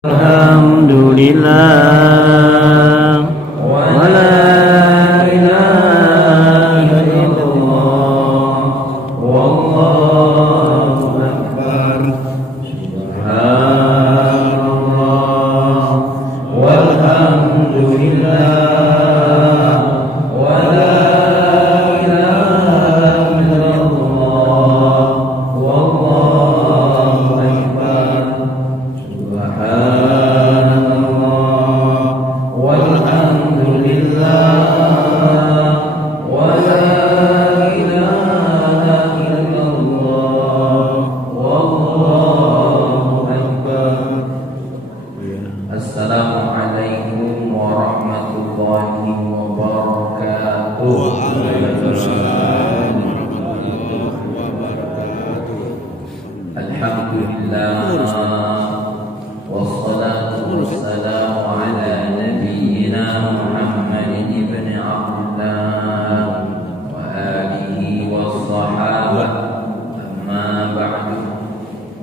Alhamdulillah wa la ilaha illallah wallahu akbar subhanallah walhamdulillah wa la ilaha illallah wallahu akbar subhanallah walhamdulillah wa la ilaha illallah wallahu akbar. Assalamualaikum warahmatullahi wabarakatuh. Waalaikumsalam warahmatullahi wabarakatuh. Alhamdulillah wassalatu wassalamu ala nabiyyina Muhammadin ibn Abdullah wa alihi wassahabah, amma ba'du.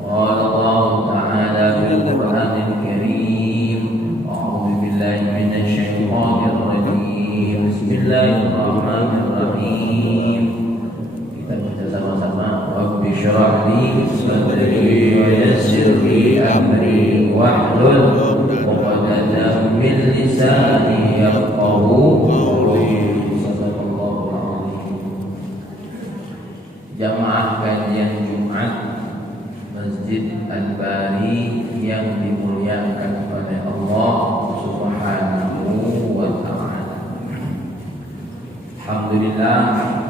Qala Allah ta'ala fil Qur'anil Karim, a'udzu billahi minasy syaithanir rajim. Bismillahirrahmanirrahim. Kita baca sama-sama. Rabbi shrah li sadri wa yassir li amri wahlul 'uqdatam min lisani yafqahu qawli. Sallallahu alaihi. Jamaah kajian Jumat Masjid Al-Bari yang dimuliakan oleh Allah Subhanahu wa ta'ala. Alhamdulillah,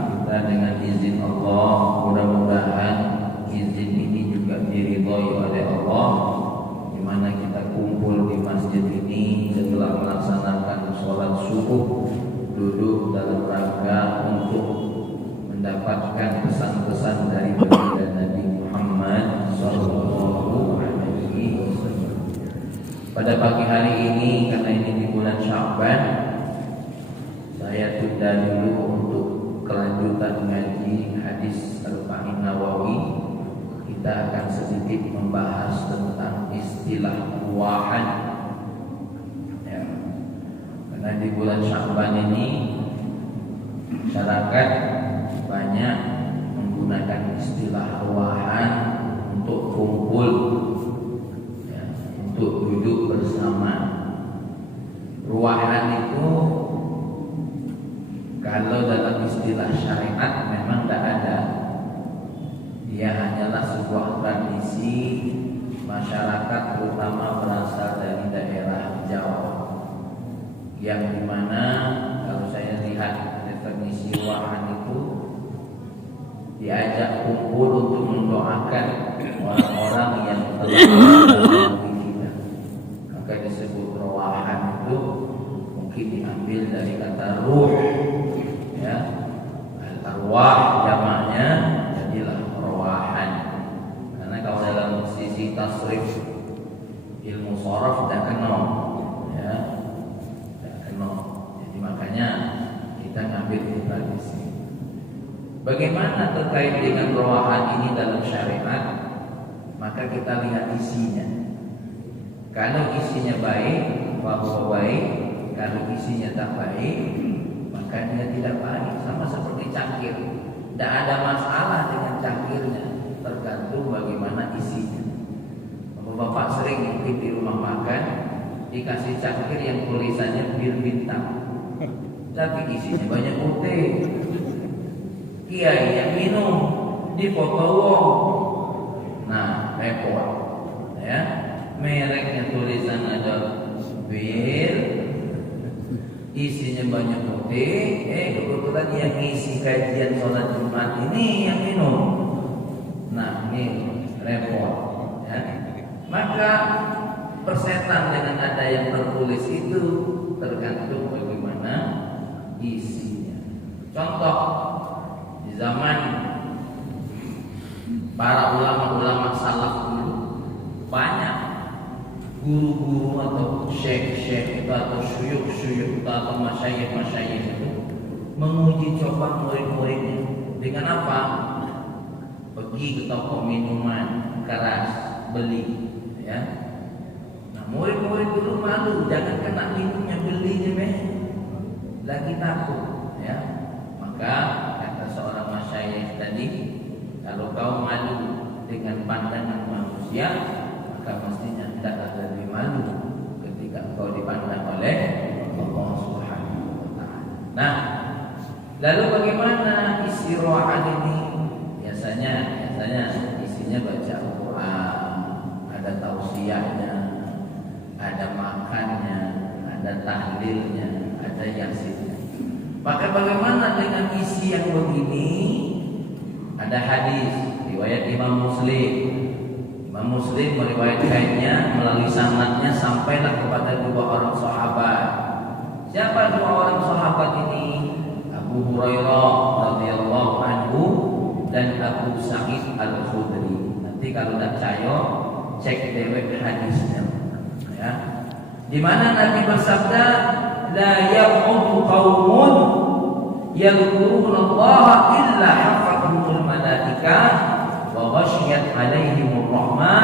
kita dengan izin Allah, mudah-mudahan izin ini juga diridhoi oleh Allah, di mana kita kumpul di masjid ini setelah melaksanakan sholat subuh, duduk dalam rangka untuk mendapatkan pesan-pesan dari baginda Nabi Muhammad sallallahu alaihi wasallam. Pada pagi hari ini, karena ini di bulan Sya'ban, saya tunda dulu untuk kelanjutan ngaji hadis Arba'in Nawawi. Kita akan sedikit membahas tentang istilah ruwahan, ya. Karena di bulan Sya'ban ini masyarakat banyak menggunakan istilah ruwahan untuk kumpul, ya, untuk duduk bersama. Ruwahan itu kalau dalam istilah syariat memang tidak ada. Dia hanyalah sebuah tradisi masyarakat, terutama berasal dari daerah Jawa, yang dimana kalau saya lihat definisi ruwahan itu diajak kumpul untuk mendoakan orang-orang yang telah melalui kita, maka disebut ruwahan. Itu mungkin diambil dari kata ruh, ya, al-arwah jamaknya, jadilah ruwahan. Karena kalau dalam sisi tasrif ilmu sharaf tidak kenal, ya, tidak kenal. Jadi makanya kita ngambil di tradisi. Bagaimana terkait dengan ruwahan ini dalam syariat? Maka kita lihat isinya. Kalau isinya baik, bahwa baik. Kalau isinya tak baik, maka dia tidak baik. Sama seperti cangkir, tidak ada masalah dengan cangkirnya, tergantung bagaimana isinya. Bapak sering mungkin di rumah makan dikasih cangkir yang tulisannya bir bintang, tapi isinya banyak putih. Kiai yang minum di foto wong, nah repot, ya. Mereknya tulisan ada bir, isinya banyak putih. Kebetulan yang ngisi kajian sholat Jumat ini yang minum, nah ini repot, ya. Maka persetan dengan ada yang tertulis itu tergantung bagaimana isinya. Contoh, di zaman para ulama-ulama salaf dulu, banyak guru-guru atau syekh-syekh itu atau syuyukh-syuyukh itu atau masyayikh-masyayikh itu menguji coba murid-muridnya dengan apa? Pergi ke toko minuman keras, beli, ya. Namun dulu malu, jangan kena minumnya, belinya meh. Lagi takut, ya. Maka kata seorang masyayikh tadi, kalau kau malu dengan pandangan manusia, maka mestinya hendaklah lebih malu ketika kau dipandang oleh Allah Subhanahu wa taala. Nah, lalu bagaimana isi ruangan ini? Biasanya isinya baca Al-Quran, ada tausiahnya, ada makannya, ada tahlilnya, ada yasinnya. Maka bagaimana dengan isi yang begini? Ada hadis riwayat Imam Muslim. Imam Muslim meriwayatkannya melalui sanadnya sampailah kepada dua orang sahabat. Siapa dua orang sahabat ini? Abu Hurairah radhiyallahu anhu dan Abu Sa'id Al-Khudri. Nanti kalau tidak percaya, cek dewek hadisnya. Ya. Di mana Nabi bersabda, la yaq'udu qaumun yadhkuruna Allah illa hafathumul malaikah wa ghasyiyat 'alaihimur rahmah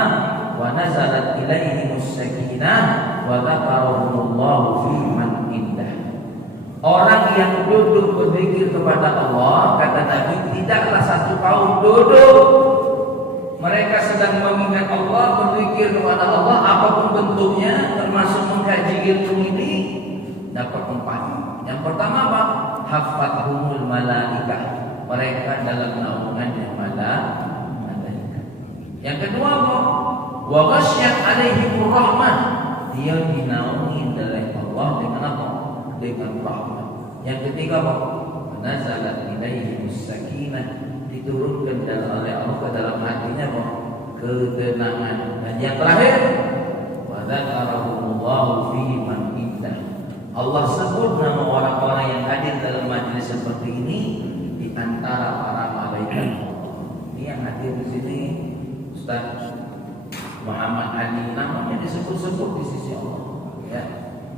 wa nazalat ilaihimus sakinah wa dzakarahumullahu fi man indah. Orang yang duduk berzikir kepada Allah, kata Nabi, tidaklah satu kaum duduk mereka sedang mengingat Allah, berzikir kepada Allah, apapun bentuknya, termasuk mengkaji ilmu ini, dapat empat. Yang pertama apa? Hafathumul malaikah, mereka dalam naungannya malaikat. Yang kedua apa? Wa ghasyiyat alaihimur rahmah, dia dinaungi oleh Allah dengan apa? Dengan rahmat. Yang ketiga apa? Nazalat ilaihimus sakinah, diturunkan oleh Allah ke dalam hatinya apa? Ketenangan. Dan yang terakhir, wa dzakarahumullahu fi man indah, Allah sebut nama orang-orang yang hadir dalam majelis seperti ini di antara para malaikat. Ini yang hadir di sini Ustaz Muhammad Ali, namanya disebut-sebut di sisi Allah. Ya,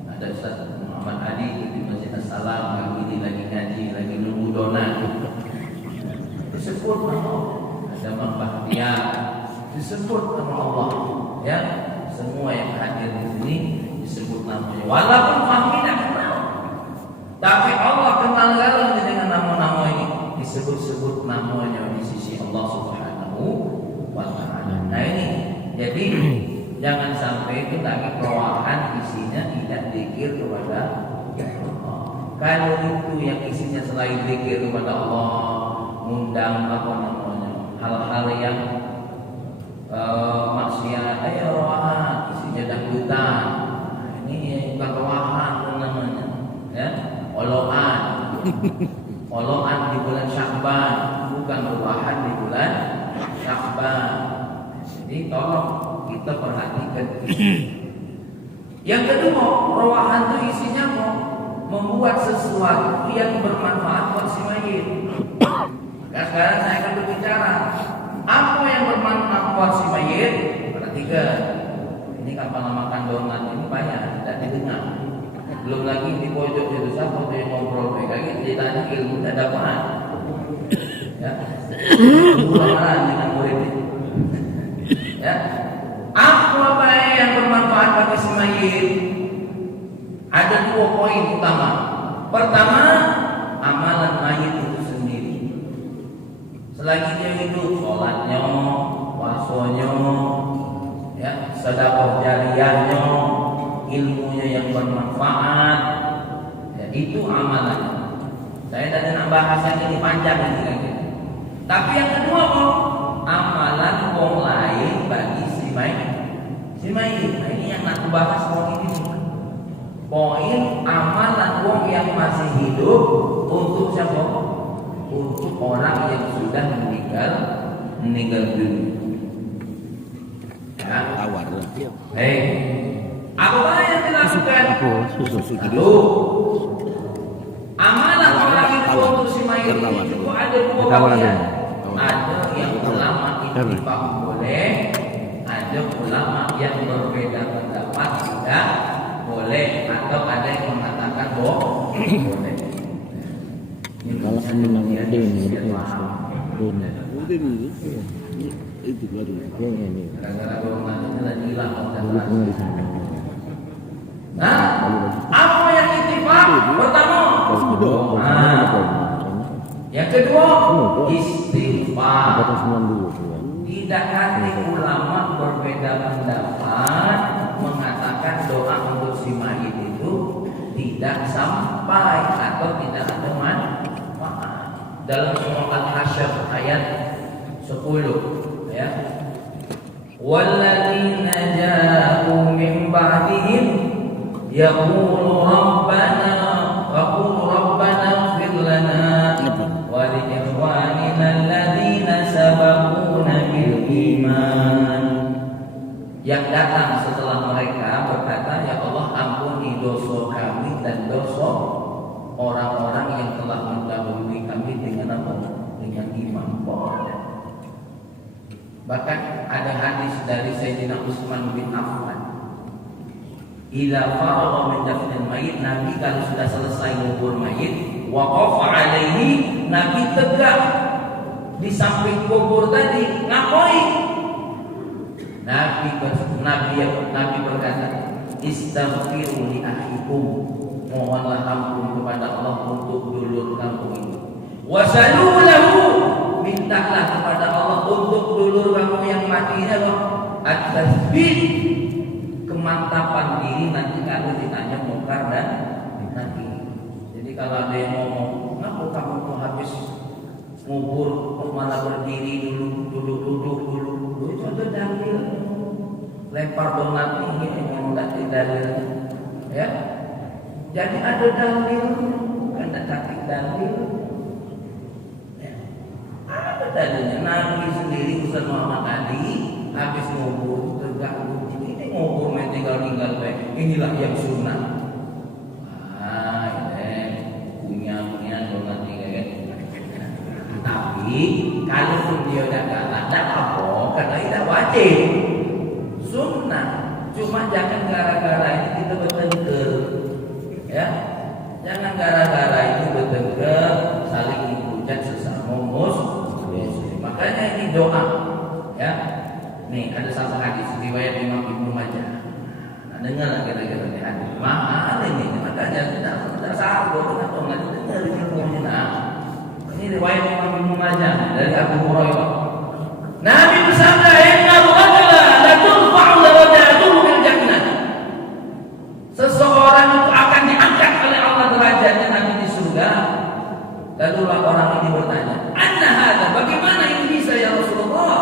ada Ustaz Muhammad Ali di Masjid As-Salam, lagi ngaji, lagi nunggu donat. Disebut nama Allah. Ada Bahtiar, disebut nama Allah. Ya, semua yang hadir di sini disebut namanya. Walaupun kami tidak kenal, tapi Allah kenal dalamnya dengan nama-nama ini. Disebut-sebut namanya di sisi Allah Subhanahu wa taala. Nah ini, jadi jangan sampai itu lagi kerowahan isinya tidak zikir kepada Allah. Kalau itu yang isinya selain zikir kepada Allah, ngundang apa namanya, hal-hal yang maksiat, ayo rowahan, isinya dangdutan. Ini bukan rowahan namanya, ya, oloan. Oloan di bulan Sya'ban, bukan rowahan di bulan Sya'ban. Jadi tolong kita perhatikan. Yang kedua, rowahan itu isinya mau membuat sesuatu yang bermanfaat buat si mayit. Nah, sekarang saya akan berbicara apa yang bermanfaat buat si mayit. Perhatikan, ini kapal makan donat ini banyak tidak didengar. Belum lagi di pojok itu siapa tuh yang ngobrol kayak gitu, ditanya ilmu tidak dapat. Ya, bulan dengan murid itu. Ya, apa yang bermanfaat bagi si mayit? Ada dua poin utama. Pertama, amalan mayit itu sendiri. Selagi dia hidup, sholatnya, puasanya, ya, sedekah jariyahnya, ilmunya yang bermanfaat, ya, itu amalan. Saya tidak nak bahas ini panjang lagi. Tapi yang kedua, amalan orang lain bagi si mayit. Si mayit, nah ini yang nak bahas poin ini. Poin amalan orang yang masih hidup untuk siapa? Untuk orang yang sudah meninggal dunia. Ya. Hei, apa yang dilakukan? Lalu amalan orang itu untuk si mayit itu ada dua bagian. Ada yang ulama ittifaq boleh, ada ulama yang berbeda pendapat tidak boleh, atau ada yang mengatakan boleh. Kalau menang ini Gara-gara golongan itu lagi hilang. Nah, apa yang ittifaq? Pertama, doa. Yang kedua, istighfar. Tidak ada ulama berbeda pendapat mengatakan doa untuk si mayit itu tidak sampai atau tidak ada manfaat. Dalam surah Al-Hasyr ayat 10 ya. Walladzina ja'u min ba'dihim yaqulu rabbana ighfir lana wa li ikhwanina alladzina sabaquna bil iman. Yang datang setelah mereka berkata, ya Allah ampuni dosa kami dan dosa orang-orang yang telah mendahului kami dengan apa? Dengan iman. Bahkan ada hadis dari Sayyidina Utsman bin Affan, idza faragha min dafnil mayit, Nabi kalau sudah selesai ngubur mayit, waqafa alaihi, Nabi tegak di samping kubur tadi, ngapain? Nabi berkata, istaghfiru li akhikum, mohonlah ampun kepada Allah untuk dulur kamu ini. Wasalu lahu, mintalah kepada Allah untuk dulur kamu yang matinya loh, at-tasbih, kemantapan diri nanti kalau ditanya mungkar dan nakir. Jadi kalau ada yang ngomong, ngapa kamu tuh habis ngubur kok malah berdiri dulu, itu ada dalil. Lempar donat ini yang tidak dalil, ya. Jadi ada dalil, bukan tak dalil. Ya. Ada dalilnya. Nabi sendiri Ustaz Muhammad Ali habis ngubur tegak ini ngubur tinggal baik. Inilah yang sunnah. Ini punya donat ini kan. Tapi kalau dia tidak apa, karena tidak wajib. Sunnah, cuma jangan gara-gara ini kita bertengkar, ya. Jangan gara-gara itu bertengkar, saling menghujat sesama muslim. Makanya ini doa, ya. Nih ada satu hadis riwayat Imam Ibnu Majah. Nah, dengar kira-kira ini hadis. Mahal ini, makanya tidak sabar atau nggak dengar ini. Ini riwayat Imam Ibnu Majah dari Abu Hurairah. Nabi bersabda, "Inna rajula la turfa'u darajatuhu fil jannah." Seseorang itu akan diangkat oleh Allah derajatnya nanti di surga. Lalu orang ini bertanya, "Anna hadza? Bagaimana ini bisa ya Rasulullah?"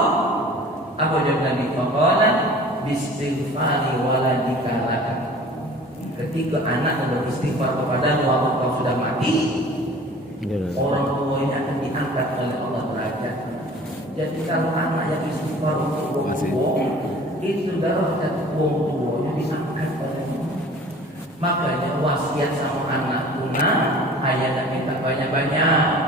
Apa jawab Nabi? Faqala bistighfari waladika laka. Ketika anak beristighfar kepada waktu kau sudah mati, orang tuanya akan diangkat oleh Allah derajatnya. Jadi kalau anak yang istighfar untuk bohong, itu darajat bohong tuanya diangkat oleh Allah. Makanya wasiat sama anak tuna, ayah dan minta banyak-banyak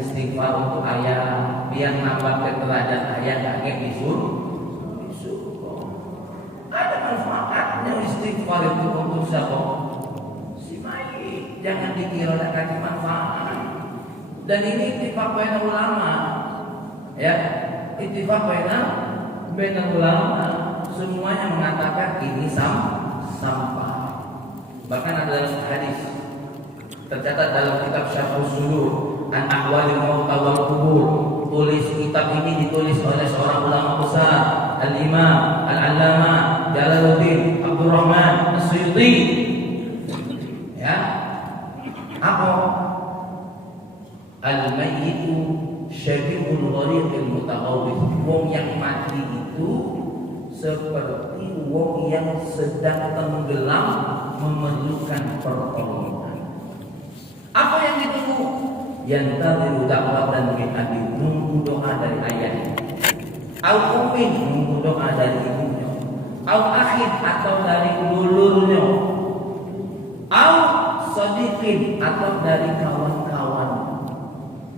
istighfar untuk ayah, biar nambah derajat ayah kakek di surga. Ada manfaatnya istighfar itu untuk siapa? Si mayit. Jangan dikira ada kasih manfaat. Dan ini ittifaq baina ulama. Ya, ittifaq baina ulama, semuanya mengatakan ini sampah. Bahkan ada dalam hadis tercatat dalam kitab Syarh Usul an Ahwalil Maut wal Qubur. Kitab ini ditulis oleh seorang ulama besar, Al-Imam Al-Allamah Jalaluddin Abdurrahman As-Suyuti. Ya. Apa? Al-mayyitu syabi'ul ghariqil mutaghawwith. Wong yang mati itu seperti wong yang sedang tenggelam memerlukan pertolongan. Apa yang ditunggu? Yantadhiru da'watan min abi, nunggu doa dari ayahnya. Au ummin, nunggu doa dari ibunya. Au akhid, atau dari dulurnya. Au sadiqin, atau dari kawan-kawan.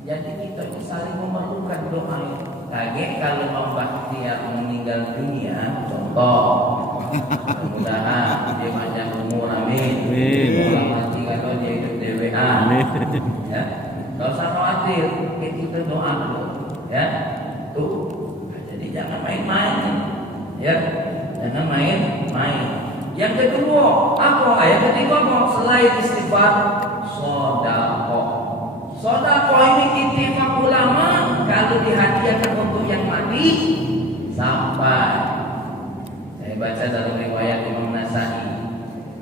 Jadi kita saling memerlukan doa itu. Kaget kalau Om Bahtiar meninggal dunia, contoh, mudah-mudahan dia panjang umur, amin. Kalau mati kalau dia hidup DWA, ya, nggak usah khawatir, kita doa dulu, ya. Tuh, jadi jangan main-main, ya, jangan main-main. Yang kedua, apa? Yang ketiga apa? Selain istighfar, sedekah. Sedekah ini ittifaq ulama kalau dihadiahkan untuk yang mati sampai. Saya baca dalam riwayat Imam Nasai,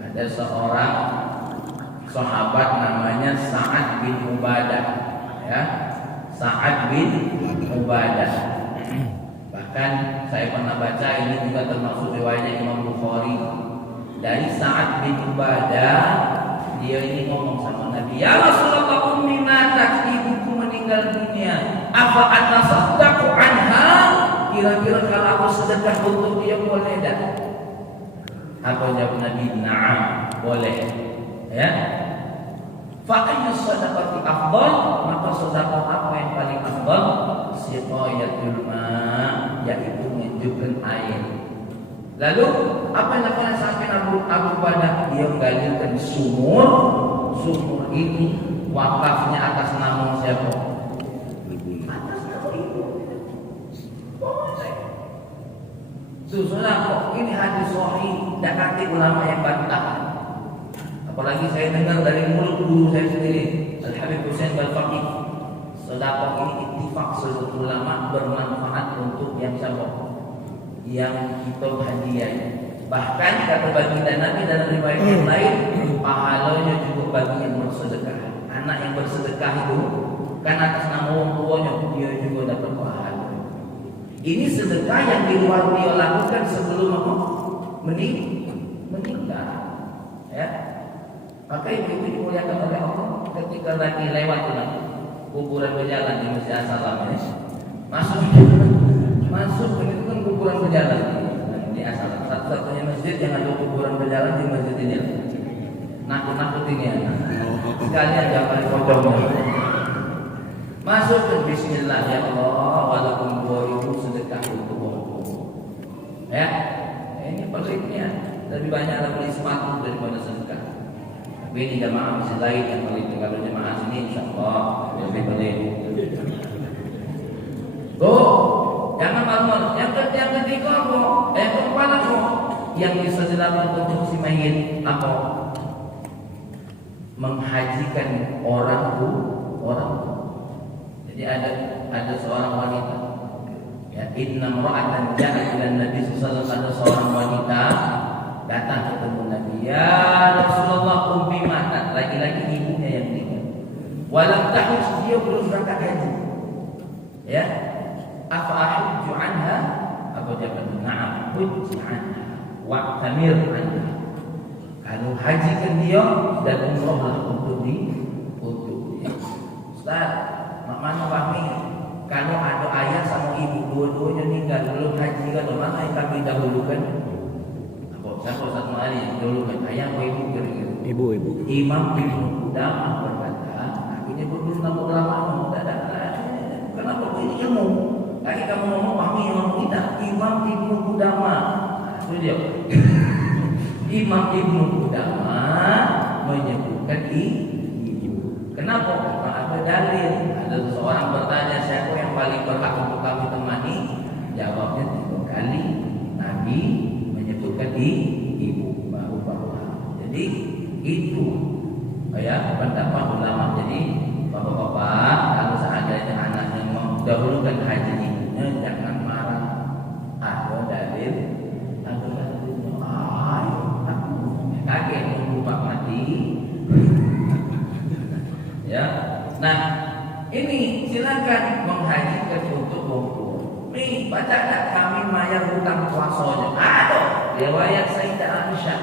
ada seorang sahabat namanya Sa'ad bin Ubadah, ya. Sa'ad bin Ubadah. Bahkan saya pernah baca ini juga termasuk riwayatnya Imam Bukhari. Dari Sa'ad bin Ubadah, dia ini ngomong sama Nabi, "Ya Rasulullah, ummi matat, ibuku meninggal dunia. Apa atasaddaqu anha? Kira-kira kalau aku sedekah untuk dia boleh tak?" Apa jawab Nabi? "Na'am, boleh." Ya. Fa ayyu sadaqati afdal? Maka sedekah apa yang paling afdal? Siqayatul ma', yaitu menjupkan air. Lalu apa yang dilakukan sampai Abu Badah? Dia menggalikan sumur. Sumur ini wakafnya atas nama siapa? Atas nama ibu. Boleh. Susulah kok ini hadis sahih, dan nanti ulama yang bantah. Apalagi saya dengar dari mulut guru saya sendiri, Al-Habib Husain Al-Faqih. Sedekah ini ittifaq seluruh ulama bermanfaat untuk yang siapa? Yang kita hadiah. Bahkan kata baginda Nabi dalam riwayat yang lain, pahalanya juga bagi yang bersedekah. Anak yang bersedekah itu kan atas nama orang tuanya, dia juga dapat pahala. Ini sedekah yang dia lakukan sebelum apa? Meninggal. Ya. Maka itu dimuliakan oleh Allah ketika lagi lewat kuburan berjalan di Masjid As-Salam ini. Masuk itu kan kuburan berjalan di As-Salam. Satu-satunya masjid yang ada kuburan berjalan di masjid ini. Nakut-nakut ini ya. Sekalian jangan pocongnya. Masuk ke Bismillah, ya Allah, walaupun 2000 sedekah untuk Allah. Ya, ini peliknya. Lebih banyak beli sepatu daripada sedekah. Tapi ini jamaah masih lain yang pelik. Kalau jamaah sini insyaallah lebih pelik. Jangan malu. Yang ketiga apa? Yang keempat apa? Yang bisa dilakukan untuk si mayit apa? Menghajikan orang tua. Jadi ada seorang wanita. Ya, inna imra'atan ja'at ila Nabi sallallahu alaihi wasallam, ada seorang wanita datang ketemu Nabi. Ya Rasulullah, ummi matat, lagi-lagi ibunya yang meninggal. Walam tahus, dia belum berangkat haji. Ya. Afa ahujju anha? Apa jawabannya? Na'am, hujji anha wa'tamir anha. Kalau hajikan dia dan umrahlah untuk dia. Ustaz, mana kami kalau ada ayah sama ibu dua-duanya meninggal belum haji, kan mana yang kami dahulukan? Apa? Siapa satu hari yang dahulukan? Ayah atau ibu kira-kira? Ibu. Imam Ibnu Qudamah berkata, akhirnya belum nama ulama tak ada. Kenapa ini ilmu? Lagi kamu ngomong kami ilmu kita. Imam Ibnu Qudamah. Itu dia. Imam Ibnu Qudamah menyebutkan ibu. Kenapa? Karena ada dalil. Ada seorang bertanya, siapa yang paling berhak untuk kami temani? Jawabnya 3 kali Nabi menyebutkan ibu baru. Jadi itu ya pendapat ulama. Jadi bapak-bapak, kalau seandainya anaknya mendahulukan haji ibunya, jangan marah. Ada dalil. Kaget nunggu pak mati. Ya. Nah, ini silakan menghajikan untuk wong tua. Nih, baca tak kami mayar hutang puasanya? Ada riwayat Sayyidah Aisyah.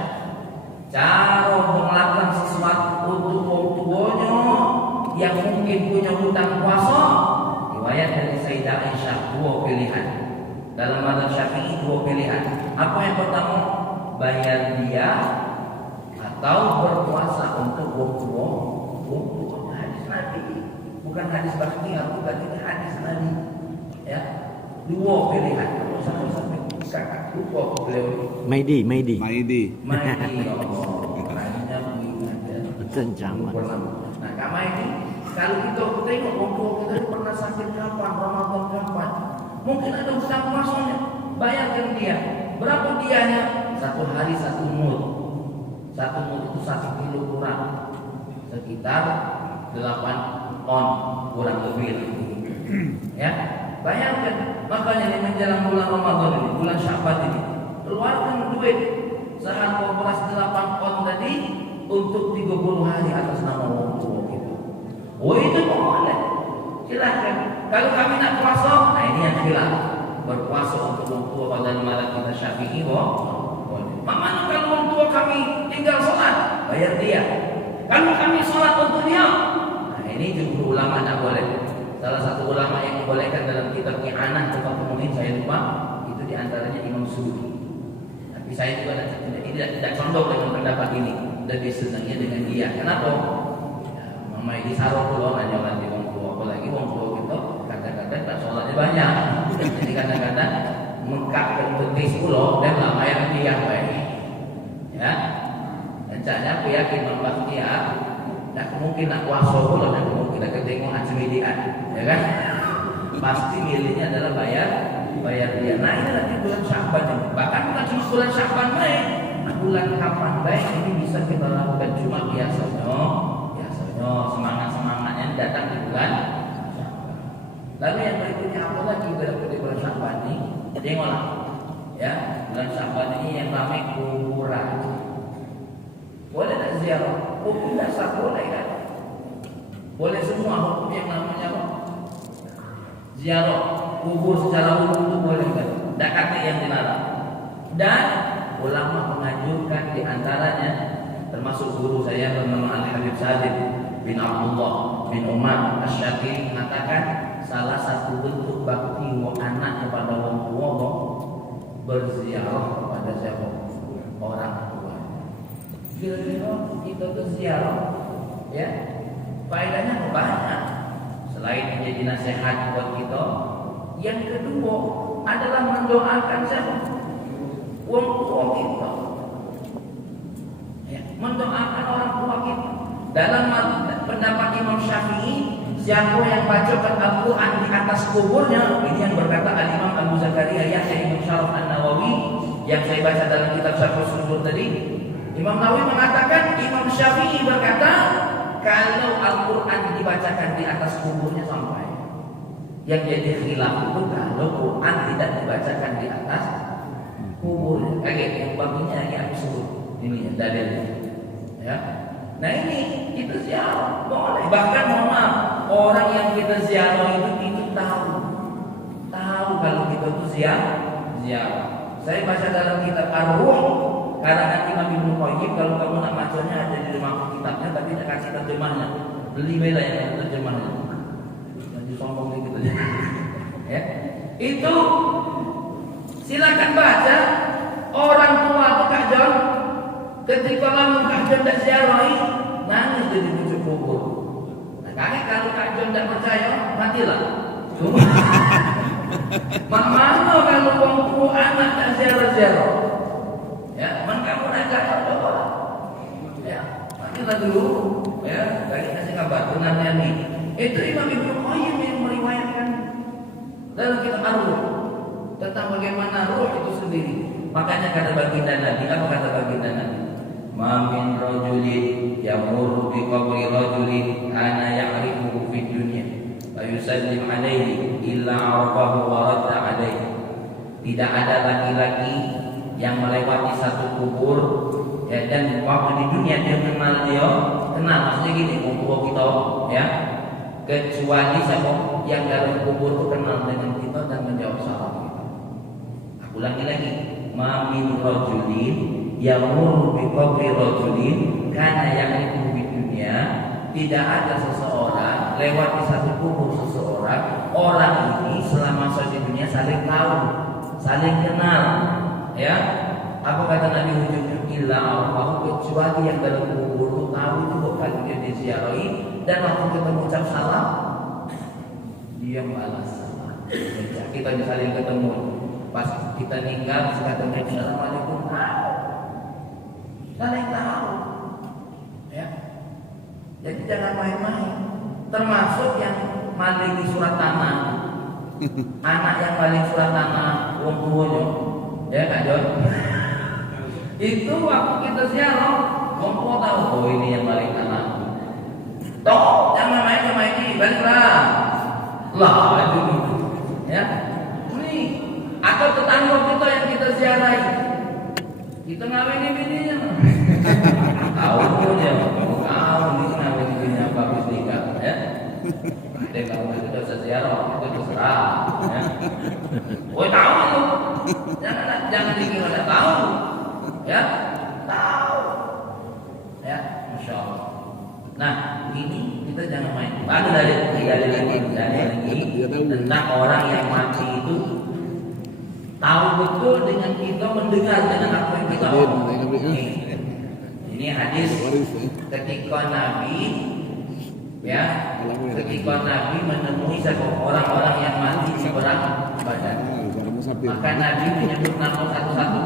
Cara melakukan sesuatu untuk wong tuanya yang mungkin punya hutang puasa. Riwayat dari Sayyidah Aisyah, 2 pilihan. Dalam mazhab Syafi'i 2 pilihan. Apa yang pertama? Bayar dia atau berpuasa untuk wong tua. Hadis Nabi, bukan hadis bakhtiar, bukan ini hadis Nabi. Ya, 2 pilihan. Kalau sampai kakak lupa beliau. Maidi. Maidi, ya Allah. Hanya mengingat. Betul jamak. Nah, kama ini kalau kita tengok wong tua kita ini pernah sakit kapan, Ramadan kapan, mungkin ada hutang puasanya, bayarkan dia. Berapa dianya? satu hari satu mud. Satu mud itu 1 kilo kurang, sekitar 8 on kurang lebih. Ya, bayangkan. Makanya ini menjelang bulan Ramadan ini, bulan Sya'ban ini, keluarkan duit saat operasi 8 on tadi untuk 30 hari atas nama orang tua kita. Oh itu boleh, silahkan. Kalau kami nak puasa, nah ini yang hilang. Berpuasa untuk orang tua pada malam kita Syafi'i, boleh. Mana kalau orang tua kami tinggal sholat, bayar dia. Kalau kami sholat untuk dia, nah ini jumhur ulama tak boleh. Salah satu ulama yang dibolehkan dalam kitab I'anah tempat kemudian saya lupa, itu diantaranya Imam Suyuti. Tapi saya juga tidak condong dengan pendapat ini, lebih senangnya dengan dia. Kenapa? Ya, mama ini sarok pulau nanya nanti orang tua, apalagi orang tua kita kadang-kadang tak sholatnya banyak. Jadi kadang-kadang mengkak dan betis pulau dan lama yang dia baik. Ya, rencana aku yakin membahas dia. Tak mungkin nak puasa pula, tak mungkin nak tengok ajmidian, ya kan? Pasti miliknya adalah bayar dia. Nah ini nanti bulan Sya'ban ini. Bahkan bukan cuma bulan Sya'ban baik, bulan kapan baik ini bisa kita lakukan. Cuma biasanya semangatnya datang di bulan Sya'ban. Lalu yang berikutnya apa lagi di bulan Sya'ban ini? Tengoklah, ya bulan Sya'ban ini yang ramai kuburan. Boleh tak ziarah? Hukum dasar boleh kan? Boleh semua hukum yang namanya apa? Ziarah kubur secara umum itu boleh kan? Tak kata yang dilarang. Dan ulama menganjurkan diantaranya, termasuk guru saya bernama Al-Habib Salim bin Abdullah bin Umar Asy-Syafi'i mengatakan salah satu bentuk bakti anak kepada orang tua berziarah kepada siapa? Orang tua. Kira-kira kita berziarah, ya, faedahnya banyak. Selain menjadi nasihat buat kita, yang kedua adalah mendoakan siapa? Orang tua kita. Ya, mendoakan orang tua kita. Dalam pendapat Imam Syafi'i, siapa yang bacakan Al-Quran di atas kuburnya, ini yang berkata Al-Imam Abu Zakaria Yahya Ibn Syaraf An-Nawawi yang saya baca dalam kitab Syarh Sudur tadi. Imam Nawawi mengatakan, Imam Syafi'i berkata, kalau Al-Quran dibacakan di atas kuburnya sampai. Yang jadi khilaf itu kalau Quran tidak dibacakan di atas kuburnya. Oke, yang baginya lagi aku sebut ini ya dalilnya. Ya. Nah ini kita ziarah boleh. Bahkan mohon maaf, orang yang kita ziarah itu tahu kalau kita itu ziarah. Saya baca dalam kitab Ar-Ruh karangan Imam Ibnu Qayyim, kalau kamu nak bacanya ada di rumah kitabnya, tapi tak kasih terjemahnya. Beli bela yang terjemahnya. Jadi sombong gitu ya. Itu silakan baca. Orang tua itu Kak John, ketika lama Kak John tak ziarahi, nangis jadi pucuk kubur. Nah, kalau Kak John tak percaya, matilah. Mana kalau orang tua anak tak ziarah-ziarah? Ya, kamu nak cakap coba. Ya, matilah dulu. Ya, tadi kasih kabar benarnya nih. Itu Imam Ibnu Qayyim yang meriwayatkan dalam kitab Ar-Ruh tentang bagaimana ruh itu sendiri. Makanya kata baginda Nabi, apa kata baginda Nabi? Ma min rajulin yamurru bi qabri rajulin kana ya'rifuhu fid dunya wa yusallim alaihi illa 'arafahu wa radda alaihi. Tidak ada laki-laki yang melewati satu kubur, ya, dan waktu di dunia dia kenal maksudnya gini, kubur kita, ya, kecuali siapa yang dalam kubur itu kenal dengan kita dan menjawab salam kita. Aku ulangi lagi, ma min rajulin yamurru bi qabri rajulin kana ya'rifu di dunia. Tidak ada seseorang lewat di satu kubur seseorang, orang ini selama di dunia saling tahu, saling kenal. Ya, apa kata Nabi ujungnya? Illa Allah, kecuali yang dalam kubur itu tahu juga kalau dia diziarahi, dan waktu kita mengucap salam dia balas salam. Kita saling ketemu, pas kita meninggal katanya assalamualaikum, saling tahu. Ya, jadi jangan main-main. Termasuk yang maling di surat tanah, anak yang maling surat tanah, wong tuanya. Ya Kak John, Itu waktu kita ziarah, mau tahu oh ini yang paling kanan. Toh, jangan main sama ini, baliklah. Lah, itu ya. Ini atau tetangga kita yang kita ziarahi. Kita ngawini bininya. Tahu dia, tahu ini ngawini bininya bagus nikah, ya. Ada kalau kita ziarah itu terserah, ya. Oh tahu itu, jangan dikira ada tahu, ya. Tahu, ya. Masya Allah. Nah, ini kita jangan main. Baru dari lagi tentang orang yang mati itu tahu betul dengan kita mendengar dengan apa yang kita omong. Ini hadis ketika Nabi, ya, ketika Nabi menemui orang-orang yang mati di perang Badar, maka Nabi menyebut nama satu-satu.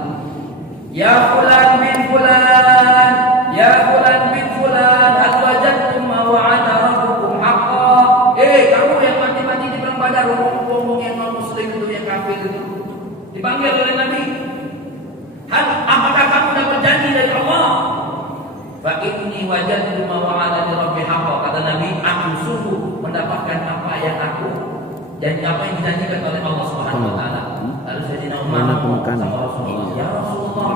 Ya fulan bin fulan, ya fulan bin fulan, hal wajadtum ma wa'ada rabbukum haqqan. Kamu yang mati-mati di perang Badar, ngomong yang non-muslim itu, yang kafir itu, dipanggil oleh Nabi. Apakah kamu dapat janji dari Allah? Fa inni wajadtu ma wa'ada rabbi haqqan. Kata Nabi, aku sungguh mendapatkan apa yang aku dan apa yang dijanjikan oleh Allah Subhanahu wa taala. Lalu Sayyidina Umar sama Rasulullah, ya Rasulullah,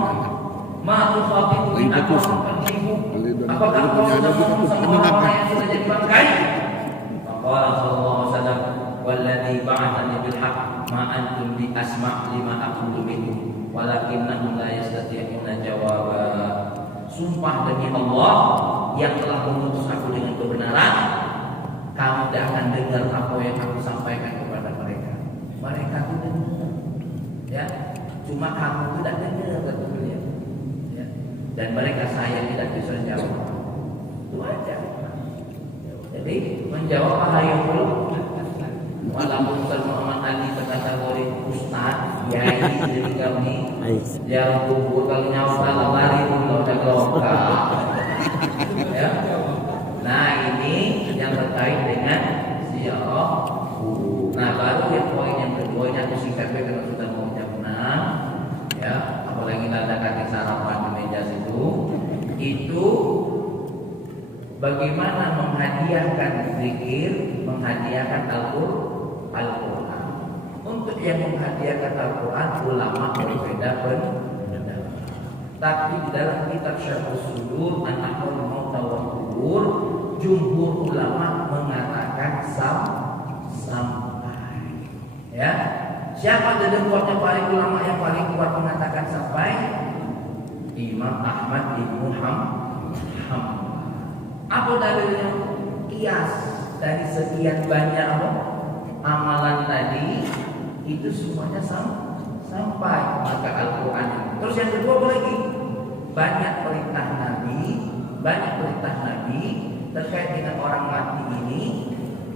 ma tukhatibu in aqam qadimu. Apakah engkau sudah ngomong sama orang-orang yang sudah jadi bangkai? Maka sallallahu alaihi wasallam, walladzi ba'athani bil haqq ma antum bi asma' lima aqulu minhu walakinnahum la yastati'una jawaba. Sumpah demi Allah yang telah mengutus aku dengan kebenaran, kamu tidak akan dengar apa yang aku sampaikan kepada mereka. Mereka itu dengar, ya. Cuma kamu tidak dengar, kata beliau. Ya. Dan mereka saya tidak bisa jawab. Itu aja. Jadi menjawab hal yang belum. Walaupun Muhammad Ali berkategori ustaz, yai dari kami, yang kubur kalau nyawa kalau lari pun udah kelokar. Ya. Nah ini yang terkait dengan ziarah kubur. Nah baru yang poin yang kedua yang aku singkat karena sudah mau jam 6, ya. Apalagi ada kaki sarapan di meja itu bagaimana menghadiahkan zikir, menghadiahkan Al-Quran. Untuk yang menghadiahkan Al-Quran, ulama berbeda pendapat. Tapi di dalam kitab Syarh Usul An-Nahwu Maut wa Kubur, jumhur ulama mengatakan sampai. Ya, siapa dari kuatnya paling ulama yang paling kuat mengatakan sampai? Imam Ahmad bin Hanbal. Apa dalilnya? Kias dari sekian banyak amalan tadi itu semuanya sampai maka Al-Quran. Terus yang kedua apa lagi? Banyak perintah Nabi terkait dengan orang mati ini,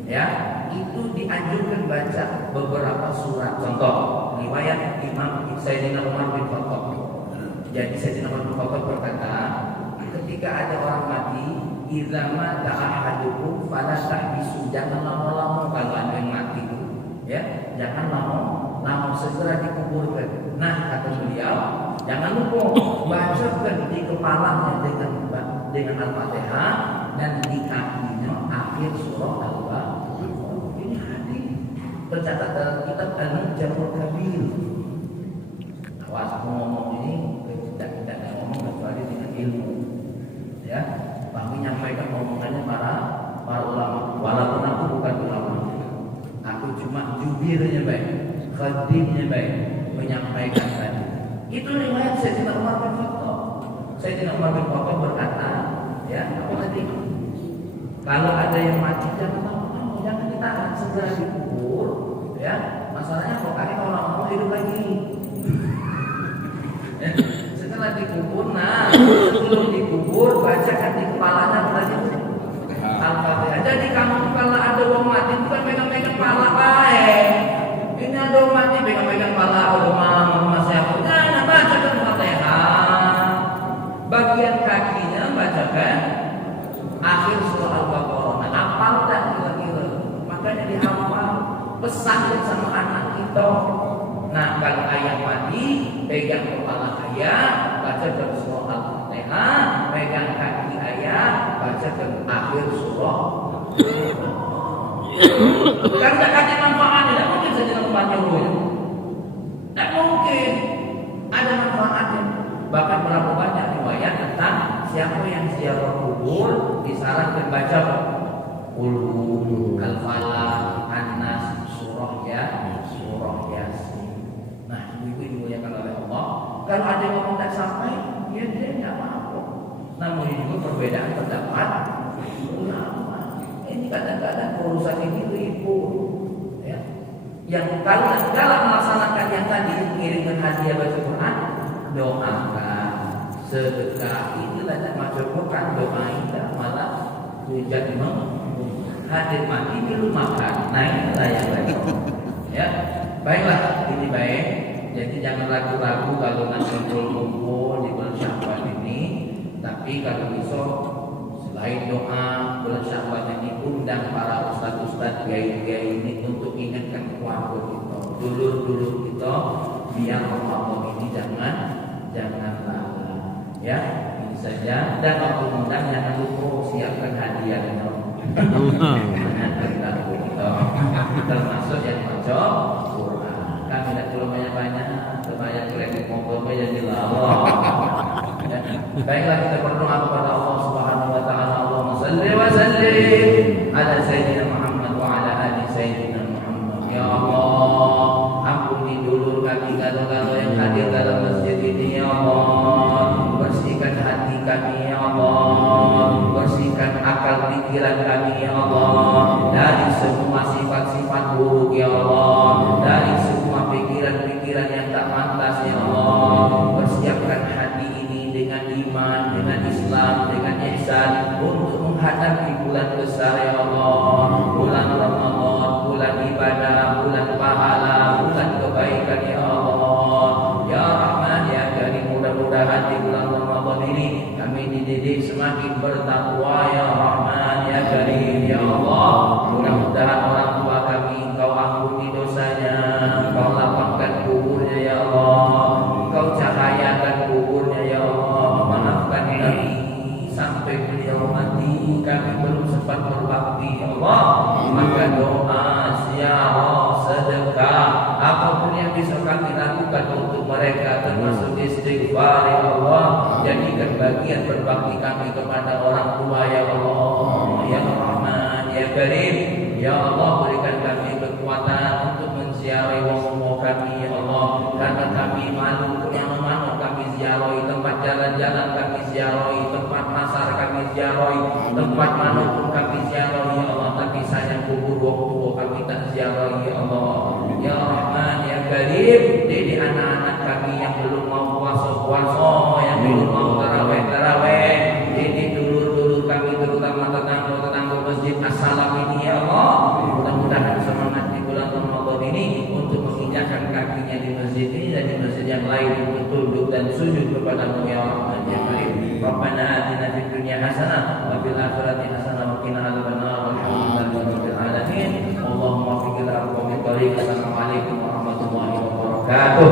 ya, itu dianjurkan baca beberapa surat. Contoh riwayat Imam Sayyidina Umar bin Khattab. Jadi Sayyidina Umar bin Khattab berkata, ketika ada orang mati, idza mata ahadukum fala tahbisu, jangan lama-lama kalau ada yang mati itu, ya, jangan lama segera dikuburkan. Nah kata beliau, jangan lupa bacakan di kepalanya dengan Al-Fatihah dan di kakinya akhir surah Al-Baqarah. Ini hadis tercatat dalam kitab Al-Jamul Kabir. Awas ngomong ini tidak ngomong kecuali dengan ilmu, ya. Kami menyampaikan omongannya para ulama, walaupun aku bukan ulama, aku cuma jubirnya baik, khadimnya baik, menyampaikan tadi. Itu riwayat Sayyidina Umar bin Khattab. Sayyidina Umar bin Khattab berkata, ya, apa tadi? Kalau ada yang mati jangan ditahan, segera dikubur, ya. Masalahnya kok kalau mau hidup lagi. Ya. Setelah dikubur, nah sebelum dikubur bacakan di kepalanya tadi Al-Fatihah. Jadi kamu kalau ada orang mati bukan pegang-pegang kepala baik. Ini ada orang mati pegang-pegang kepala rumah siapa? Jangan bacakan Al-Fatihah. Bagian kakinya bacakan akhir surah Al-Baqarah. Nah, hafal tak kira-kira? Makanya dihafal, pesankan sama anak kita. Nah, kalau ayah mati, pegang kepala ayah, baca ke surah Al-Fatihah, pegang kaki ayah, baca ke akhir surah. Karena tidak ada manfaatnya, tidak mungkin saja manfaatnya ruh. Tidak mungkin ada manfaatnya. Bahkan berapa banyak riwayat tentang siapa yang ziarah kubur disarankan baca Qul Al-Falaq, An-Nas, surah Yasin. Nah, ibu dimuliakan oleh Allah. Kalau ada yang ngomong tak sampai, ya dia tidak apa-apa. Namun ini juga perbedaan pendapat ulama. Ini kadang-kadang urusan ini ribut. Ya. Yang kalau melaksanakan yang tadi mengirimkan hadiah baca Quran, doakan, sedekah, inilah yang macam bukan doa indah, malah hujat hadir mati dulu makan, naiklah yang baik. Ya, baiklah, ini baik. Jadi jangan ragu-ragu kalau nanti kumpul di bulan Syawal ini. Tapi kalau bisa selain doa bulan Syawal ini, undang para ustaz-ustaz kiai-kiai ini untuk ingatkan keluarga kita, dulur-dulur kita, biar Ramadan ini jangan lalai. Ya, ini saja. Dan waktu undang jangan lupa siapkan hadiahnya. Termasuk yang baca Quran. Kami tidak perlu banyak-banyak, terbanyak kredit mobil jadi Allah. Baiklah, kita berdoa kepada Allah Subhanahu wa taala. Allahumma shalli wa sallim ala sayyidina Muhammad wa ala ali sayyidina Muhammad. Ya Allah, ampuni dulur kami kalau yang hadir dalam masjid ini ya Allah. Bersihkan hati kami ya Allah. Bersihkan akal pikiran kami ya Allah dari semua sifat-sifat buruk ya Allah, dari semua pikiran-pikiran yang tak pantas ya Allah. Persiapkan hati ini dengan iman, dengan Islam, dengan ihsan untuk menghadapi bulan besar ya Allah, bulan Ramadan, bulan ibadah, bulan pahala, bulan kebaikan ya Allah. Ya Rahman ya Karim, mudah-mudahan di bulan Ramadan ini kami dididik semakin bertakwa ya Rahman ya Karim ya Allah. Mudah-mudahan orang tua kami Engkau ampuni dosanya, Engkau lapangkan kuburnya ya Allah, Engkau cahayakan kuburnya ya Allah. Maafkan kami sampai beliau mati kami belum sempat berbakti ya Allah. Maka doa, ziarah, sedekah, apapun yang bisa kami lakukan untuk mereka, termasuk istighfar ya Allah. Jadikan bagian berbakti kami kepada orang tua ya Allah. Ya Rahman ya Karim ya Allah, berikan kami kekuatan untuk menziarahi wong-wong kami ya Allah. Karena kami malu kemana-mana kami ziarahi, tempat jalan-jalan kami ziarahi, tempat pasar kami ziarahi, tempat mana pun kami ziarahi ya Allah. Tapi sayang kubur wong tua kami tak ziarahi ya Allah. Ya Rahman ya Karim, didik anak-anak kami yang belum mau puasa-puasa, yang belum mau tarawih, didik dulur-dulur kami terutama tetangga-tetangga masjid As-Salam ini ya Allah. Mudah-mudahan semangat di bulan Ramadan ini untuk menginjakkan kakinya di masjid ini dan di masjid yang lain untuk tunduk dan sujud kepada-Mu ya Rahman ya Karim. Rabbana atina fid dunya hasanah wa fil akhirati hasanah wa qina adzabannar. Walhamdulillahirabbil alamin. Allahumma fikir al-qawmi tariq. Assalamualaikum warahmatullahi wabarakatuh.